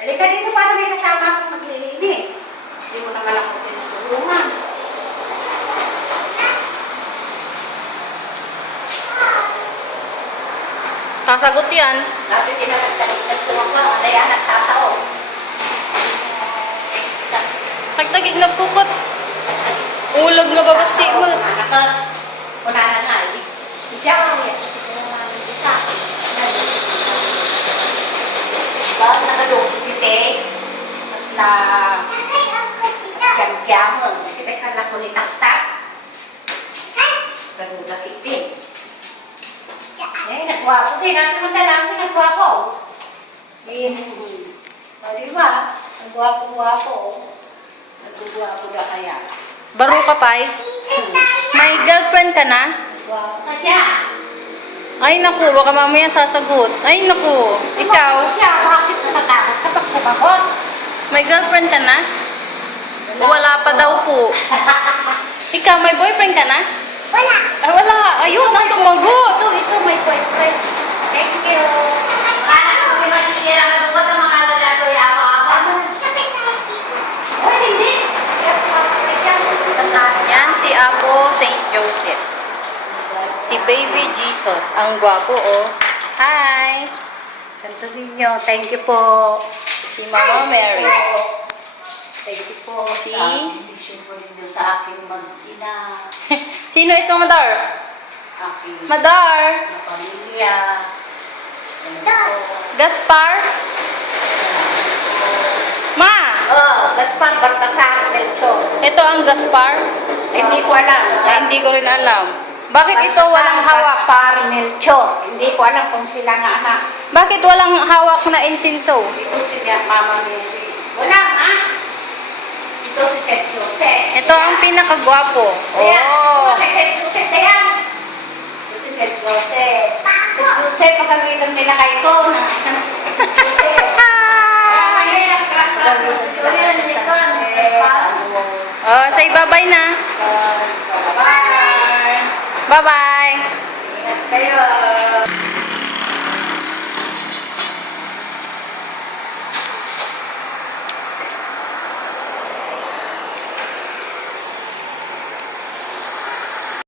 Halika dito para may kasama akong maglilinis. Hindi mo naman ako tinutulungan. Sasagot yan. Sabi nagtuwag ko, kaya nagsasao. Nagtagig na kukot. Ulog na babasi mo. Wala na nga eh. Diyan mo yan. Diba? Nakalong kita. Mas na gamgyamon. Kita ka na ko ni taktak. Ganun lakit din. Eh, nagwapo din. Ang naman nagwapo. Eh, diba? Nagwapo-wapo. Nagwapo na kaya. Baro ka, Pai? May girlfriend ka na? Nagwapo ka dyan. Ay, naku. Baka mamaya sasagot. Ay, naku. Ikaw? Siya, bakit natatakot kapag sumagot? May girlfriend ka na? Wala pa daw po. Ikaw, may boyfriend ka na? Wala. Ay, wala. Ayun, ang sumagot. Ito, may boyfriend. Thank you. Kung may masisira ka doon, ang mga lalato ako. Oh, hindi. Yan si Apo St. Joseph. Si Baby Jesus. Ang gwapo, oh. Hi! Santo Niño, thank you po. Si Mama Mary. Thank you po Si? sa bendisyon po ninyo sa aking mag-ina, Sino ito, Madar? aking Madar! mga pamilya. Ganun po. Gaspar? Ma! Oh, Gaspar Baltasar Melchor. Ito ang Gaspar? Hindi ko alam. Ay, hindi ko rin alam. Bakit ito walang hawak? Gaspar Melchor. Hindi ko alam kung sila nga anak. Bakit walang hawak na insilso? Ito si Mama Mary. Wala, ha? Ito si St. Joseph. Ito ang pinakagwapo. Ayan, Oh! ito kay St. Joseph na yan. Ito si St. Joseph. St. Joseph, pagkamitam nila kay ko na St. Joseph. Oh, say bye-bye na. Bye. Bye-bye. Ingat kayo.